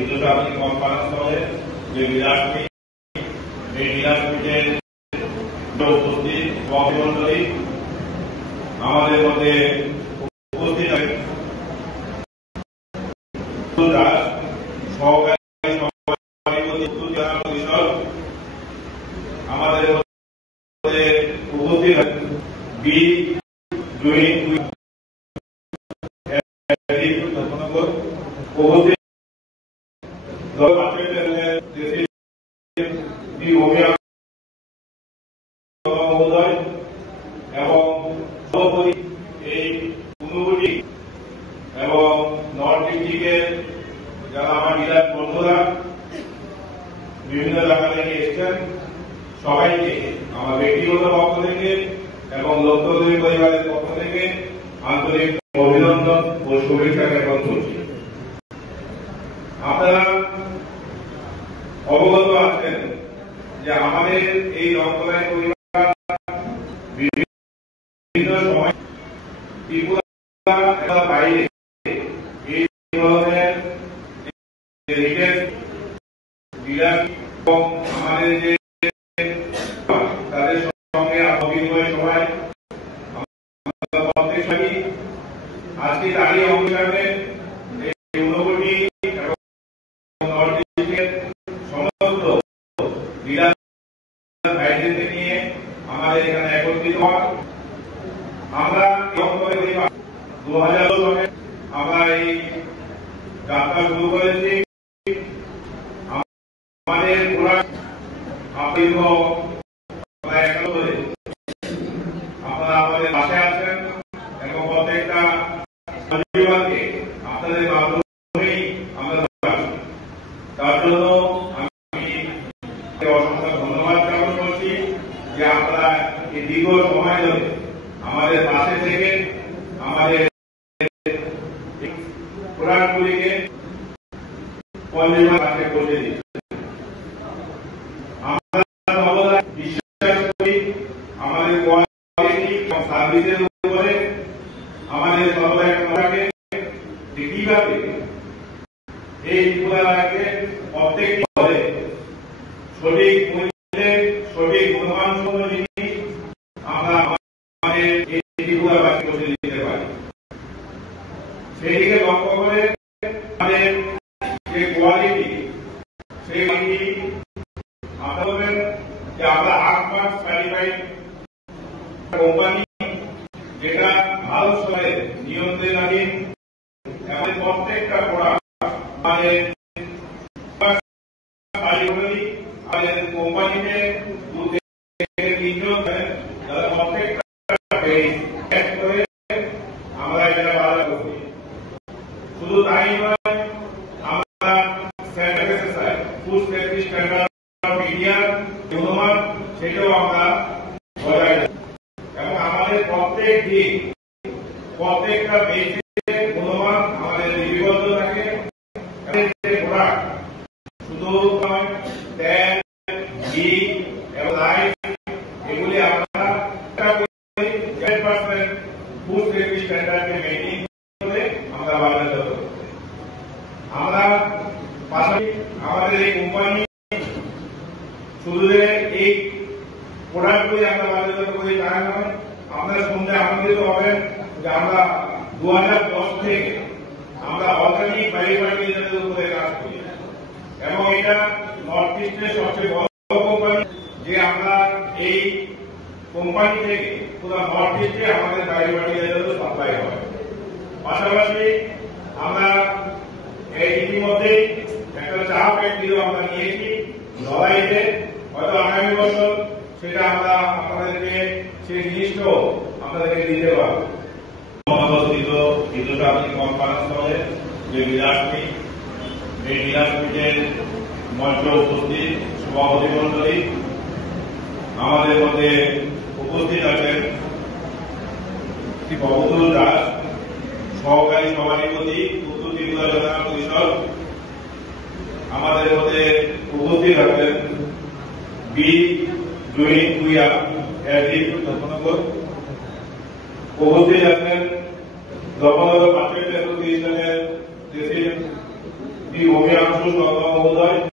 Hindustani conference হলে যে বিলাসমিট এই বিলাসমিটের উপস্থিত সভাপতিমণ্ডলী আমাদের মধ্যে উপস্থিত সহকারী সভাপতি পরিষদ আমাদের মধ্যে উপস্থিত বি জয়িন উপস্থিত মহোদয় এবং সভাপতি এই অনুভূতি এবং নর্থ ডিস্ট্রিক্টের যারা আমার ডিলার বন্ধুরা বিভিন্ন জায়গা থেকে এসছেন সবাইকে আমার ব্যক্তিগত পক্ষ থেকে এবং লক্ষ্যদী পরিবারের পক্ষ থেকে আন্তরিক অভিনন্দন ও শুভেচ্ছা জ্ঞাপন করছি। আপনারা অবগত আছেন যে আমাদের এই রক্তদান পরিবার বিভিন্ন সময় ত্রিপুরা এবং বাইরে এই ধরনের এবং আমাদের যে তাদের সঙ্গে বিনিময় সভায় আজকে তারই অংশগ্রহণে এই ঊনকোটি এবং নর্থ ডিস্ট্রিক্টের সমস্ত ডিলার ভাইদেরকে নিয়ে আমাদের এখানে একত্রিত হওয়া। আমরা 2000 সালে আমরা এই যাত্রা শুরু করেছি। আমাদের আপনারা আমাদের পাশে আছেন এবং প্রত্যেকটা পরিবারকে আপনাদের মাধ্যমেই আমরা তার জন্য আমি অসংখ্য ধন্যবাদ জ্ঞাপন করছি যে আপনারা এই দীর্ঘ সময় ধরে আমাদের পাশে থেকে আমাদের প্রোডাক্টগুলিকে পরিবার কাছে পৌঁছে দিচ্ছি। আমরা সর্বদা বিশ্বাস করি আমাদের কোয়ালিটি এবং সার্ভিসের উপরে আমাদের সর্বদা থাকে যে কিভাবে এই ত্রিপুরাকে প্রত্যেক ঘরে সঠিক মূল্যে সঠিক গুণমানসম্পন্ন জিনিস আমরা আমাদের এই ত্রিপুরাবাসী পৌঁছে দিতে পারি। সেইদিকে লক্ষ্য করে আমাদের যে কোয়ালিটি সেই আপনাদের যে আমরা 8 মাস সার্টিফাইড কোম্পানি যেটা ভারত সরকারের নিয়ন্ত্রণাধীন আমাদের প্রত্যেকটা প্রোডাক্ট আমাদের আমাদের কোম্পানিতে 2 থেকে 3 জন যারা প্রত্যেকটা করে আমরা এটা বাজার করি। শুধু তাই নয়, আমরা food safety standard of India গুণমান সেটাও আমরা বজায় রাখি এবং আমাদের প্রত্যেক দিন প্রত্যেকটা দেশে গুণমান আমাদের লিপিবদ্ধ থাকে। প্রোডাক্ট শুধু নয়, তেল, ঘি এবং রাইস এগুলি আমরা ফুড সেফটি স্ট্যান্ডার্ডকে মেইনটেইন করে আমরা বাজারজাত করি। আমরা পাশাপাশি আমাদের এই কোম্পানি শুধু যে এই প্রোডাক্টগুলি আমরা বাজারজাত করি তা নয়, আপনারা শুনতে আনন্দিত হবেন যে আমরা 2010 থেকে আমরা অর্গানিক বায়োফার্টিলাইজারের উপরে কাজ করি এবং এটা নর্থ ইস্টের সবচেয়ে বড় কোম্পানি যে আমরা এই কোম্পানি থেকে পুরো নর্থ ইস্টে আমাদের বায়োফার্টিলাইজার সাপ্লাই হয়। পাশাপাশি আমরা এই ইতিমধ্যে একটা চা ফ্যাক্টরিও আমরা নিয়েছি ধলাইতে, হয়তো আগামী বছর সেটা আমরা আপনাদেরকে সেই জিনিসটাও আপনাদেরকে দিতে পারবো। হিন্দুস্তানি কনফারেন্স হলে যে বিলাসমিট এই বিলাসমিটের মঞ্চে উপস্থিত সভাপতিমণ্ডলী আমাদের মধ্যে উপস্থিত আছেন শ্রী প্রবতুল দাস সহকারী সভাপতি উত্তর ত্রিপুরা জেলা পরিষদ। আমাদের মধ্যে উপস্থিত আছেন বি জয়িন উপস্থিত আছেন জগন্নাথ পার্টি অ্যাসোসিয়েশনের প্রেসিডেন্ট অভিয়াংশু শর্মা মহোদয়